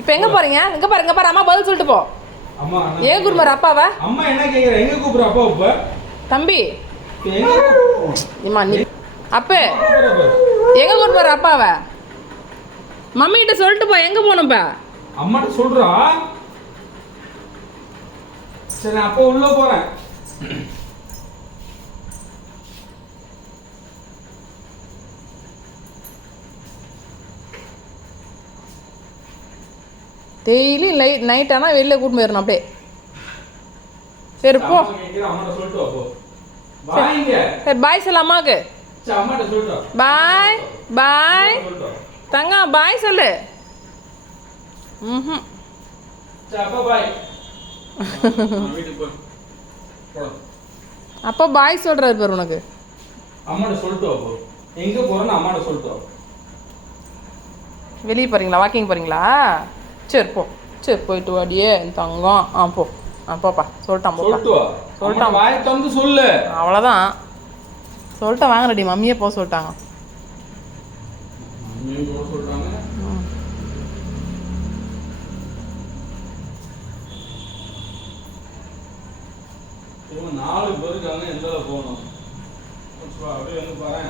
இப்போ எங்க போறீங்க? இங்க பாரு அம்மா பதில் சொல்லிட்டு போ. அம்மா ஏன் கூப்பிடுற அப்பாவை? அம்மா என்ன கேக்குற? எங்க கூப்பிடுற அப்பா இப்ப? தம்பி எங்க இம்மா நீ அப்பே எங்க கூப்பிடுற அப்பாவை? மம்மி கிட்ட சொல்லிட்டு போ. எங்க போகணும்ப்பா? அம்மாட்ட சொல்றா. சரி நான் அப்போ உள்ள போறேன். டெய்லி நைட் ஆனால் வெளில கூட்டு போயிடணும் அப்படியே. சரி போ. அம்மாட்ட சொல்லிட்டு வா போ. வாங்க. சரி பாய் சொல்ல அம்மாவுக்கு. சரி அம்மாட்ட சொல்லிட்டு வா. பாய் பாய் தங்கம் பாய் சொல்லு. ம் சரி அப்பா பாய். வீட்டுக்கு போ. அப்போ பாய் சொல்கிறாரு பேர் உனக்கு. அம்மாட்ட சொல்லிட்டு வா போ. எங்க போறேன்னு அம்மாட்ட சொல்லிட்டு வா. வெளியே போகிறீங்களா? வாக்கிங் போகிறீங்களா? சரி போ. சரி போயிட்டு வாடியே தங்கம். போ. போப்பா. சொல்லிட்டான் போப்பா. சொல்லிட்டு வா. சொல்லிட்டான். வாயை திறந்து சொல்லு. அவ்வளோதான் சொல்லிட்டேன். வாங்க ரெடி மம்மியே போக சொல்லிட்டாங்க. சொல்றாங்க. இவங்க 4 பேருக்கு எந்த போகணும் அப்படியே வந்து பாரு.